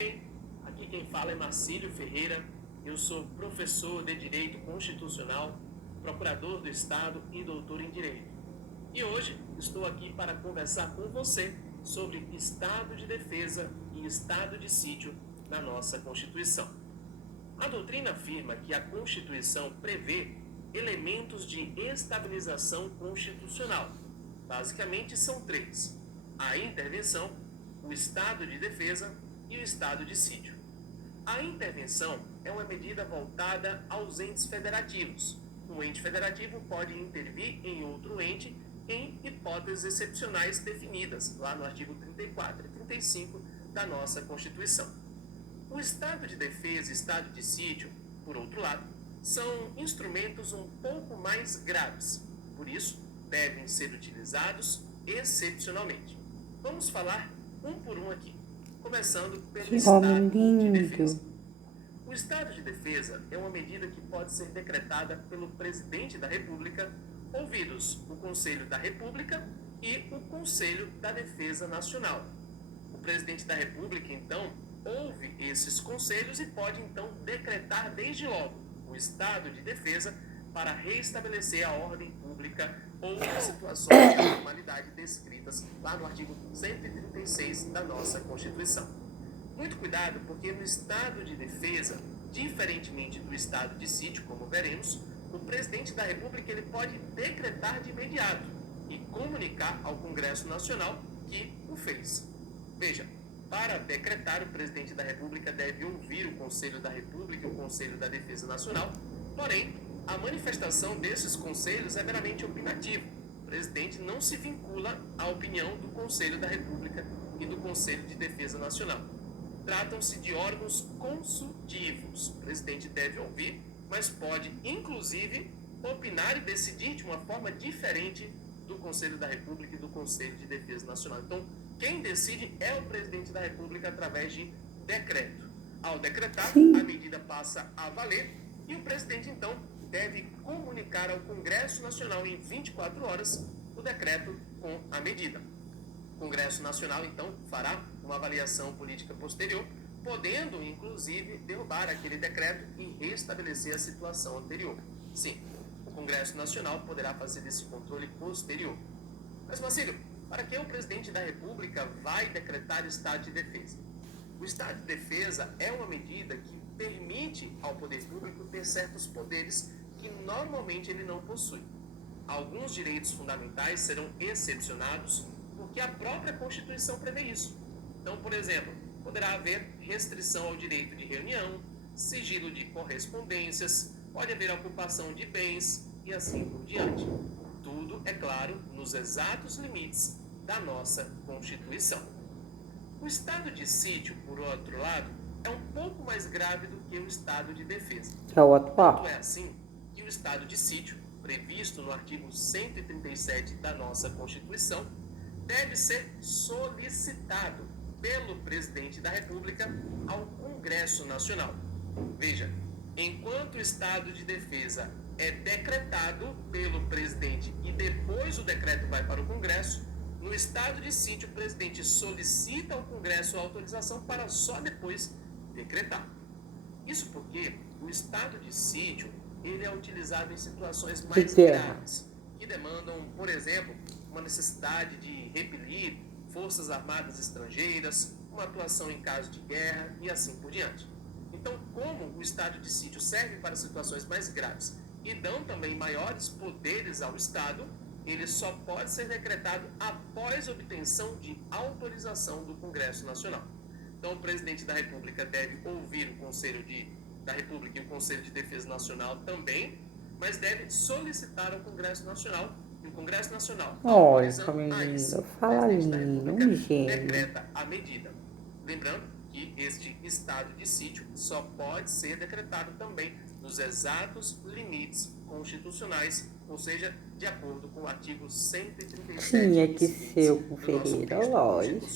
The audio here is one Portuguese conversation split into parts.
Aqui quem fala é Marcílio Ferreira, eu sou professor de Direito Constitucional, procurador do Estado e doutor em Direito. E hoje estou aqui para conversar com você sobre estado de defesa e estado de sítio na nossa Constituição. A doutrina afirma que a Constituição prevê elementos de estabilização constitucional. Basicamente são três: a intervenção, o estado de defesa e o estado de sítio. A intervenção é uma medida voltada aos entes federativos. Um ente federativo pode intervir em outro ente em hipóteses excepcionais definidas lá no artigo 34 e 35 da nossa Constituição. O estado de defesa e estado de sítio, por outro lado, são instrumentos um pouco mais graves. Por isso, devem ser utilizados excepcionalmente. Vamos falar um por um aqui, começando pelo estado de defesa. O estado de defesa é uma medida que pode ser decretada pelo presidente da República, ouvidos o Conselho da República e o Conselho da Defesa Nacional. O presidente da República, então, ouve esses conselhos e pode, então, decretar desde logo o estado de defesa para restabelecer a ordem pública ou as situações de normalidade descritas lá no artigo 136 da nossa Constituição. Muito cuidado, porque no estado de defesa, diferentemente do estado de sítio, como veremos, o presidente da República ele pode decretar de imediato e comunicar ao Congresso Nacional que o fez. Veja, para decretar, o presidente da República deve ouvir o Conselho da República e o Conselho da Defesa Nacional, porém, a manifestação desses conselhos é meramente opinativa. O presidente não se vincula à opinião do Conselho da República e do Conselho de Defesa Nacional. Tratam-se de órgãos consultivos. O presidente deve ouvir, mas pode, inclusive, opinar e decidir de uma forma diferente do Conselho da República e do Conselho de Defesa Nacional. Então, quem decide é o presidente da República através de decreto. Ao decretar, a medida passa a valer e o presidente, então, deve comunicar ao Congresso Nacional em 24 horas o decreto com a medida. O Congresso Nacional, então, fará uma avaliação política posterior, podendo, inclusive, derrubar aquele decreto e restabelecer a situação anterior. Sim, o Congresso Nacional poderá fazer esse controle posterior. Mas, Marcílio, para que o presidente da República vai decretar estado de defesa? O estado de defesa é uma medida que permite ao poder público ter certos poderes que normalmente ele não possui. Alguns direitos fundamentais serão excepcionados porque a própria Constituição prevê isso. Então, por exemplo, poderá haver restrição ao direito de reunião, sigilo de correspondências, pode haver ocupação de bens e assim por diante. Tudo, é claro, nos exatos limites da nossa Constituição. O estado de sítio, por outro lado, é um pouco mais grave do que o estado de defesa. Que é o atual. Tanto é assim que o estado de sítio, previsto no artigo 137 da nossa Constituição, deve ser solicitado pelo presidente da República ao Congresso Nacional. Veja, enquanto o estado de defesa é decretado pelo presidente e depois o decreto vai para o Congresso, no estado de sítio o presidente solicita ao Congresso a autorização para só depois decretar. Isso porque o estado de sítio ele é utilizado em situações mais graves, que demandam, por exemplo, uma necessidade de repelir forças armadas estrangeiras, uma atuação em caso de guerra e assim por diante. Então, como o estado de sítio serve para situações mais graves e dão também maiores poderes ao Estado, ele só pode ser decretado após obtenção de autorização do Congresso Nacional. Então, o presidente da República deve ouvir o Conselho da República e o Conselho de Defesa Nacional também, mas deve solicitar ao Congresso Nacional, e o Congresso Nacional, autorizando, menino, fala lindo, um gênio. decreta a medida. Lembrando que este estado de sítio só pode ser decretado também nos exatos limites constitucionais, ou seja, de acordo com o artigo 137 Tinha que ser o Ferreira, lógico.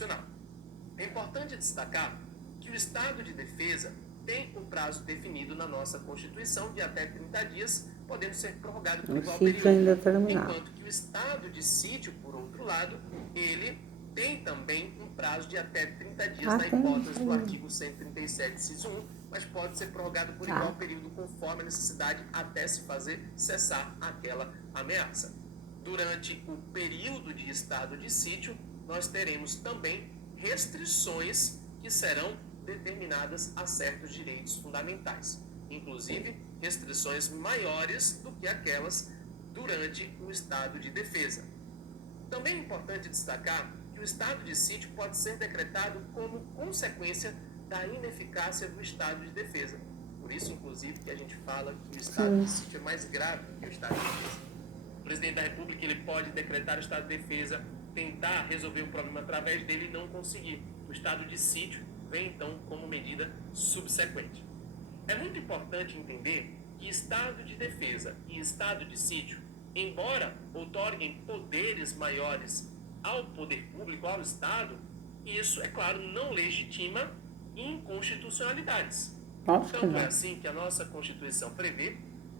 É importante destacar que o estado de defesa tem um prazo definido na nossa Constituição de até 30 dias, podendo ser prorrogado por igual período. Enquanto que o estado de sítio, por outro lado, ele tem também um prazo de até 30 dias Ah, na tem hipótese isso do aí. artigo 137, inciso 1, mas pode ser prorrogado por Tá. igual período conforme a necessidade até se fazer cessar aquela ameaça. Durante o período de estado de sítio, nós teremos também restrições que serão determinadas a certos direitos fundamentais, inclusive restrições maiores do que aquelas durante o estado de defesa. Também é importante destacar que o estado de sítio pode ser decretado como consequência da ineficácia do estado de defesa. Por isso, inclusive, que a gente fala que o estado de sítio é mais grave que o estado de defesa. O presidente da República ele pode decretar o estado de defesa, tentar resolver o problema através dele e não conseguir. O estado de sítio vem, então, como medida subsequente. É muito importante entender que estado de defesa e estado de sítio, embora outorguem poderes maiores ao poder público, ao Estado, isso, é claro, não legitima inconstitucionalidades. Nossa, que Tanto é não. assim que a nossa Constituição prevê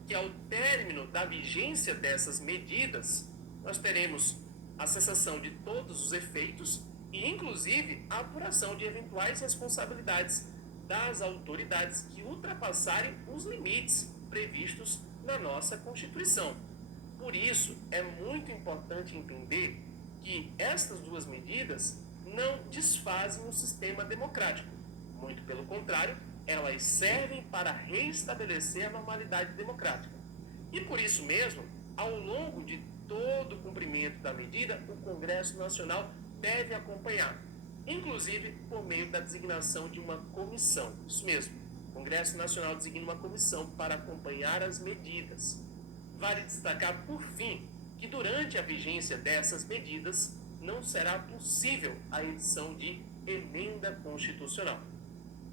que, ao término da vigência dessas medidas, nós teremos a cessação de todos os efeitos e, inclusive, a apuração de eventuais responsabilidades das autoridades que ultrapassarem os limites previstos na nossa Constituição. Por isso, é muito importante entender que estas duas medidas não desfazem o sistema democrático. Muito pelo contrário, elas servem para reestabelecer a normalidade democrática. E por isso mesmo, ao longo de todo o cumprimento da medida, o Congresso Nacional deve acompanhar, inclusive por meio da designação de uma comissão. Isso mesmo, o Congresso Nacional designa uma comissão para acompanhar as medidas. Vale destacar, por fim, que durante a vigência dessas medidas não será possível a edição de emenda constitucional.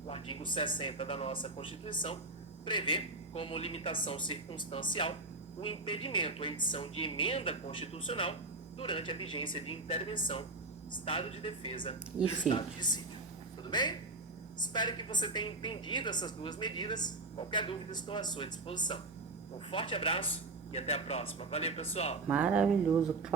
O artigo 60 da nossa Constituição prevê como limitação circunstancial o impedimento à edição de emenda constitucional durante a vigência de intervenção, estado de defesa e estado de sítio. Tudo bem? Espero que você tenha entendido essas duas medidas. Qualquer dúvida, estou à sua disposição. Um forte abraço e até a próxima. Valeu, pessoal! Maravilhoso, claro.